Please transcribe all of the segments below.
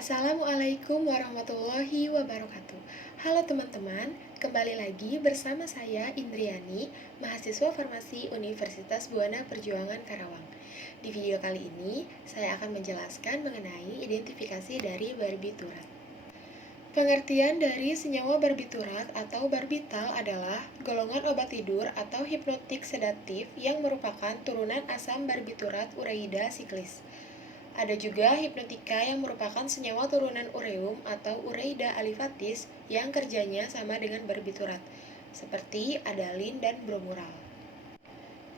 Assalamualaikum warahmatullahi wabarakatuh. Halo teman-teman, kembali lagi bersama saya Indriani, mahasiswa farmasi Universitas Buana Perjuangan Karawang. Di video kali ini, saya akan menjelaskan mengenai identifikasi dari barbiturat. Pengertian dari senyawa barbiturat atau barbital adalah golongan obat tidur atau hipnotik sedatif yang merupakan turunan asam barbiturat ureida siklis. Ada juga hipnotika yang merupakan senyawa turunan ureum atau ureida alifatis yang kerjanya sama dengan barbiturat, seperti adalin dan bromural.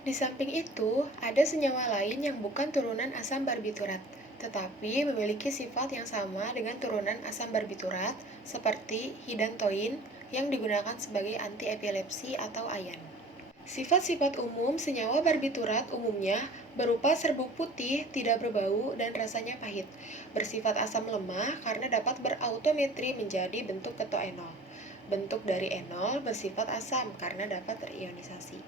Di samping itu, ada senyawa lain yang bukan turunan asam barbiturat, tetapi memiliki sifat yang sama dengan turunan asam barbiturat, seperti hidantoin yang digunakan sebagai anti-epilepsi atau ayan. Sifat-sifat umum senyawa barbiturat umumnya berupa serbuk putih, tidak berbau, dan rasanya pahit. Bersifat asam lemah karena dapat berautometri menjadi bentuk ketoenol. Bentuk dari enol bersifat asam karena dapat terionisasi.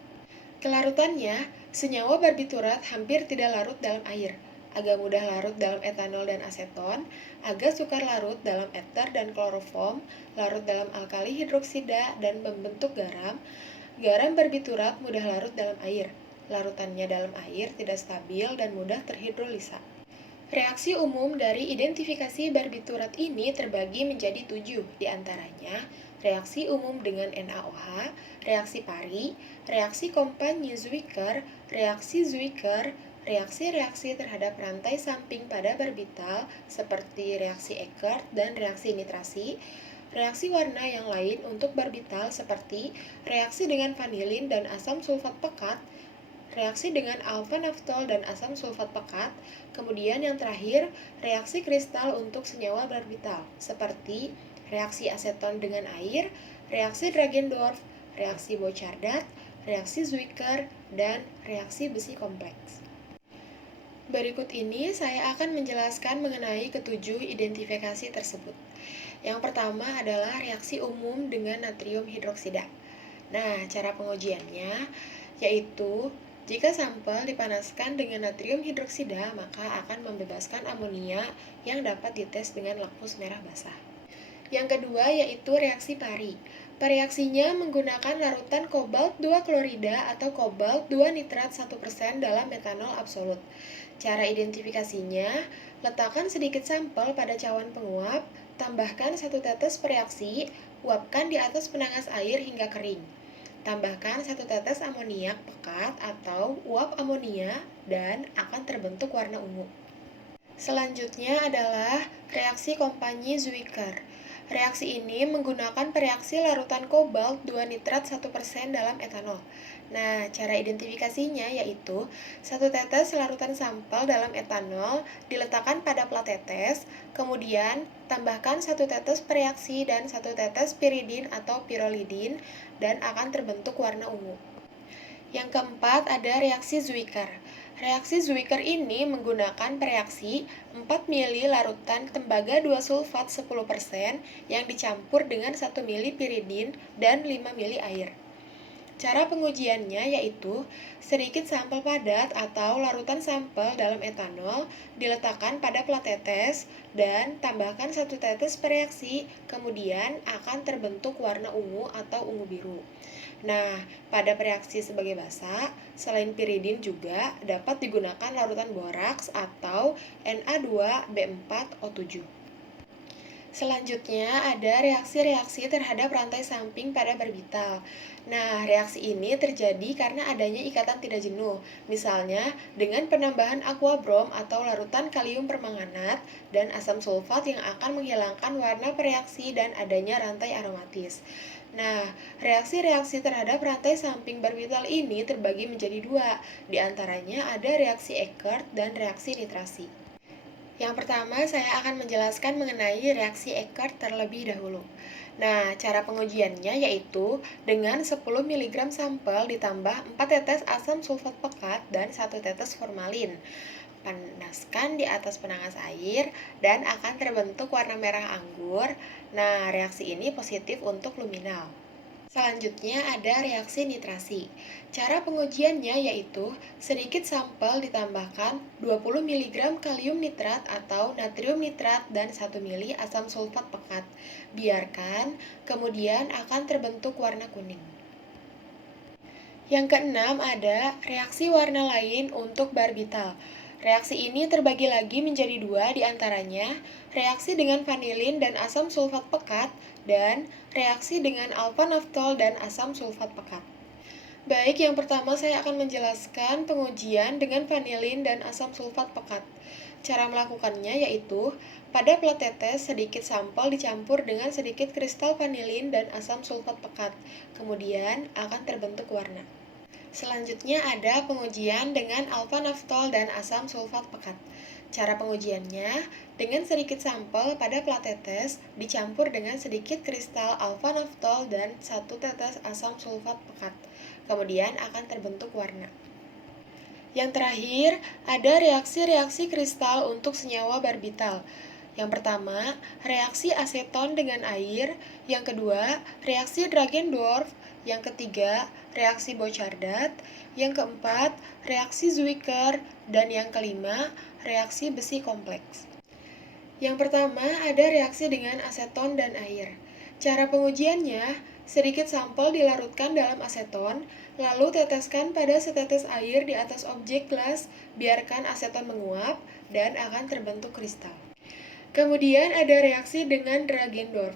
Kelarutannya, senyawa barbiturat hampir tidak larut dalam air, agak mudah larut dalam etanol dan aseton, agak sukar larut dalam eter dan kloroform, larut dalam alkali hidroksida dan membentuk garam. Garam barbiturat mudah larut dalam air. Larutannya dalam air tidak stabil dan mudah terhidrolisa. Reaksi umum dari identifikasi barbiturat ini terbagi menjadi 7, diantaranya reaksi umum dengan NaOH, reaksi pari, reaksi Kompagnie-Zuiker, reaksi Zuiker, reaksi-reaksi terhadap rantai samping pada barbital seperti reaksi Eckert dan reaksi nitrasi, reaksi warna yang lain untuk barbital seperti reaksi dengan vanilin dan asam sulfat pekat, reaksi dengan alpha-naftol dan asam sulfat pekat, kemudian yang terakhir, reaksi kristal untuk senyawa barbital, seperti reaksi aseton dengan air, reaksi Dragendorf, reaksi Bouchardat, reaksi Zuiker, dan reaksi besi kompleks. Berikut ini saya akan menjelaskan mengenai ketujuh identifikasi tersebut. Yang pertama adalah reaksi umum dengan natrium hidroksida. Nah, cara pengujiannya yaitu jika sampel dipanaskan dengan natrium hidroksida, maka akan membebaskan amonia yang dapat dites dengan lakmus merah basah. Yang kedua yaitu reaksi pari. Reaksinya menggunakan larutan kobalt 2 klorida atau kobalt 2 nitrat 1% dalam metanol absolut. Cara identifikasinya, letakkan sedikit sampel pada cawan penguap, tambahkan 1 tetes reaksi, uapkan di atas penangas air hingga kering. Tambahkan 1 tetes amoniak pekat atau uap amonia dan akan terbentuk warna ungu. Selanjutnya adalah reaksi Kompagnie-Zuiker. Reaksi ini menggunakan reaksi larutan kobalt 2 nitrat 1% dalam etanol. Nah, cara identifikasinya yaitu 1 tetes larutan sampel dalam etanol diletakkan pada plat tetes, kemudian tambahkan 1 tetes reaksi dan 1 tetes piridin atau pirolidin dan akan terbentuk warna ungu. Yang keempat ada reaksi Zuiker. Reaksi Zuiker ini menggunakan reaksi 4 mili larutan tembaga 2 sulfat 10% yang dicampur dengan 1 mili piridin dan 5 mili air. Cara pengujiannya yaitu sedikit sampel padat atau larutan sampel dalam etanol diletakkan pada plat tetes dan tambahkan 1 tetes reaksi, kemudian akan terbentuk warna ungu atau ungu biru. Nah, pada reaksi sebagai basa, selain piridin juga dapat digunakan larutan boraks atau Na2B4O7. Selanjutnya ada reaksi-reaksi terhadap rantai samping pada barbital. Nah, reaksi ini terjadi karena adanya ikatan tidak jenuh, misalnya dengan penambahan aqua brom atau larutan kalium permanganat dan asam sulfat yang akan menghilangkan warna reaksi dan adanya rantai aromatis. Nah, reaksi-reaksi terhadap rantai samping barbital ini terbagi menjadi 2, diantaranya ada reaksi Eckert dan reaksi nitrasi. Yang pertama, saya akan menjelaskan mengenai reaksi Eckert terlebih dahulu. Nah, cara pengujiannya yaitu dengan 10 mg sampel ditambah 4 tetes asam sulfat pekat dan 1 tetes formalin. Panaskan di atas penangas air dan akan terbentuk warna merah anggur. Nah, reaksi ini positif untuk luminal. Selanjutnya ada reaksi nitrasi. Cara pengujiannya yaitu sedikit sampel ditambahkan 20 mg kalium nitrat atau natrium nitrat dan 1 mili asam sulfat pekat. Biarkan, kemudian akan terbentuk warna kuning. Yang keenam ada reaksi warna lain untuk barbital. Reaksi ini terbagi lagi menjadi dua diantaranya, reaksi dengan vanilin dan asam sulfat pekat, dan reaksi dengan alpha naftol dan asam sulfat pekat. Baik, yang pertama saya akan menjelaskan pengujian dengan vanilin dan asam sulfat pekat. Cara melakukannya yaitu, pada plat tetes sedikit sampel dicampur dengan sedikit kristal vanilin dan asam sulfat pekat, kemudian akan terbentuk warna. Selanjutnya ada pengujian dengan alpha naftol dan asam sulfat pekat. Cara pengujiannya, dengan sedikit sampel pada plat tetes dicampur dengan sedikit kristal alpha naftol dan 1 tetes asam sulfat pekat. Kemudian akan terbentuk warna. Yang terakhir, ada reaksi-reaksi kristal untuk senyawa barbital. Yang pertama, reaksi aseton dengan air. Yang kedua, reaksi Dragendorf. Yang ketiga, reaksi Bouchardat. Yang keempat, reaksi Zwicker. Dan yang kelima, reaksi besi kompleks. Yang pertama, ada reaksi dengan aseton dan air. Cara pengujiannya, sedikit sampel dilarutkan dalam aseton, lalu teteskan pada setetes air di atas objek gelas, biarkan aseton menguap, dan akan terbentuk kristal. Kemudian ada reaksi dengan Dragendorf.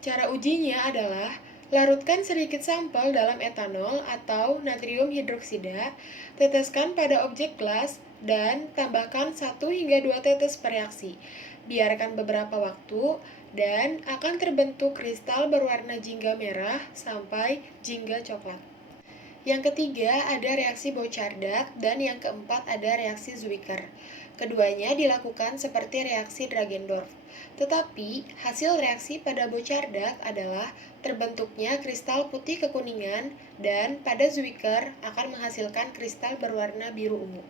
Cara ujinya adalah, larutkan sedikit sampel dalam etanol atau natrium hidroksida, teteskan pada objek gelas, dan tambahkan 1 hingga 2 tetes per reaksi. Biarkan beberapa waktu, dan akan terbentuk kristal berwarna jingga merah sampai jingga coklat. Yang ketiga ada reaksi Bouchardat dan yang keempat ada reaksi Zwicker. Keduanya dilakukan seperti reaksi Dragendorf. Tetapi hasil reaksi pada Bouchardat adalah terbentuknya kristal putih kekuningan dan pada Zwicker akan menghasilkan kristal berwarna biru ungu.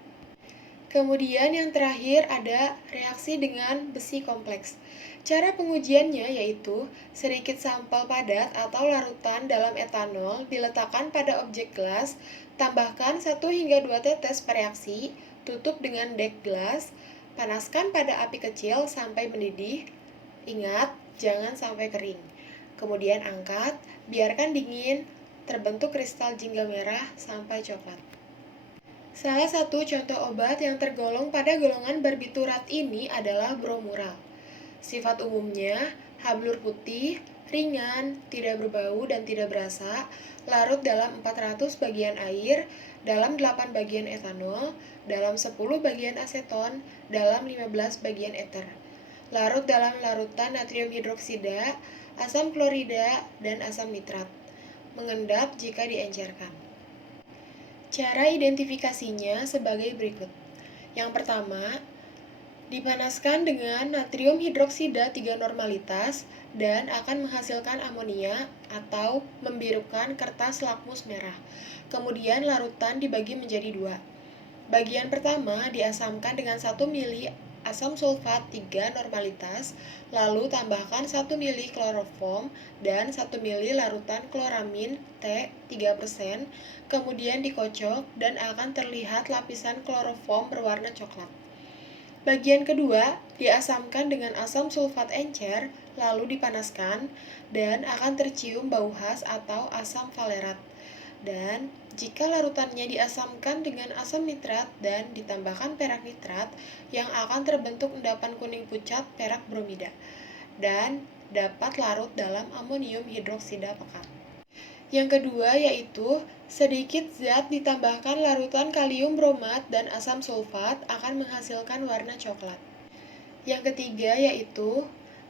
Kemudian yang terakhir ada reaksi dengan besi kompleks. Cara pengujiannya yaitu sedikit sampel padat atau larutan dalam etanol diletakkan pada objek gelas, tambahkan 1 hingga 2 tetes per reaksi, tutup dengan dek gelas, panaskan pada api kecil sampai mendidih. Ingat, jangan sampai kering. Kemudian angkat, biarkan dingin, terbentuk kristal jingga merah sampai coklat. Salah satu contoh obat yang tergolong pada golongan barbiturat ini adalah bromural. Sifat umumnya, hablur putih, ringan, tidak berbau dan tidak berasa, larut dalam 400 bagian air, dalam 8 bagian etanol, dalam 10 bagian aseton, dalam 15 bagian eter. Larut dalam larutan natrium hidroksida, asam klorida, dan asam nitrat. Mengendap jika diencerkan. Cara identifikasinya sebagai berikut. Yang pertama, dipanaskan dengan natrium hidroksida 3 normalitas dan akan menghasilkan amonia atau membirukan kertas lakmus merah. Kemudian larutan dibagi menjadi 2. Bagian pertama diasamkan dengan 1 mili asam sulfat 3 normalitas, lalu tambahkan 1 mili kloroform dan 1 mili larutan kloramin T 3%, kemudian dikocok dan akan terlihat lapisan kloroform berwarna coklat. Bagian kedua diasamkan dengan asam sulfat encer, lalu dipanaskan dan akan tercium bau khas atau asam valerat. Dan jika larutannya diasamkan dengan asam nitrat dan ditambahkan perak nitrat, yang akan terbentuk endapan kuning pucat perak bromida dan dapat larut dalam amonium hidroksida pekat. Yang kedua yaitu sedikit zat ditambahkan larutan kalium bromat dan asam sulfat akan menghasilkan warna coklat. Yang ketiga yaitu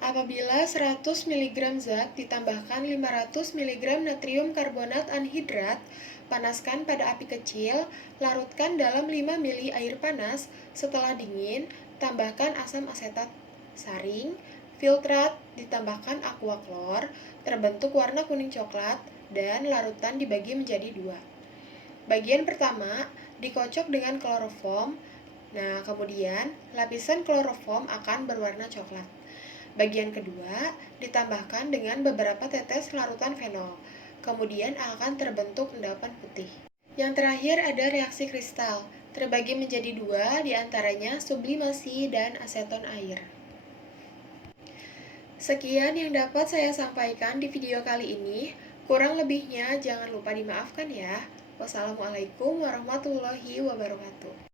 apabila 100 mg zat ditambahkan 500 mg natrium karbonat anhidrat, panaskan pada api kecil, larutkan dalam 5 mili air panas, setelah dingin, tambahkan asam asetat saring, filtrat, ditambahkan aqua klor, terbentuk warna kuning coklat, dan larutan dibagi menjadi 2. Bagian pertama dikocok dengan kloroform. Nah, kemudian lapisan kloroform akan berwarna coklat. Bagian kedua ditambahkan dengan beberapa tetes larutan fenol. kemudian akan terbentuk endapan putih. Yang terakhir ada reaksi kristal, terbagi menjadi dua, diantaranya sublimasi dan aseton air. Sekian yang dapat saya sampaikan di video kali ini. Kurang lebihnya jangan lupa dimaafkan ya. Wassalamualaikum warahmatullahi wabarakatuh.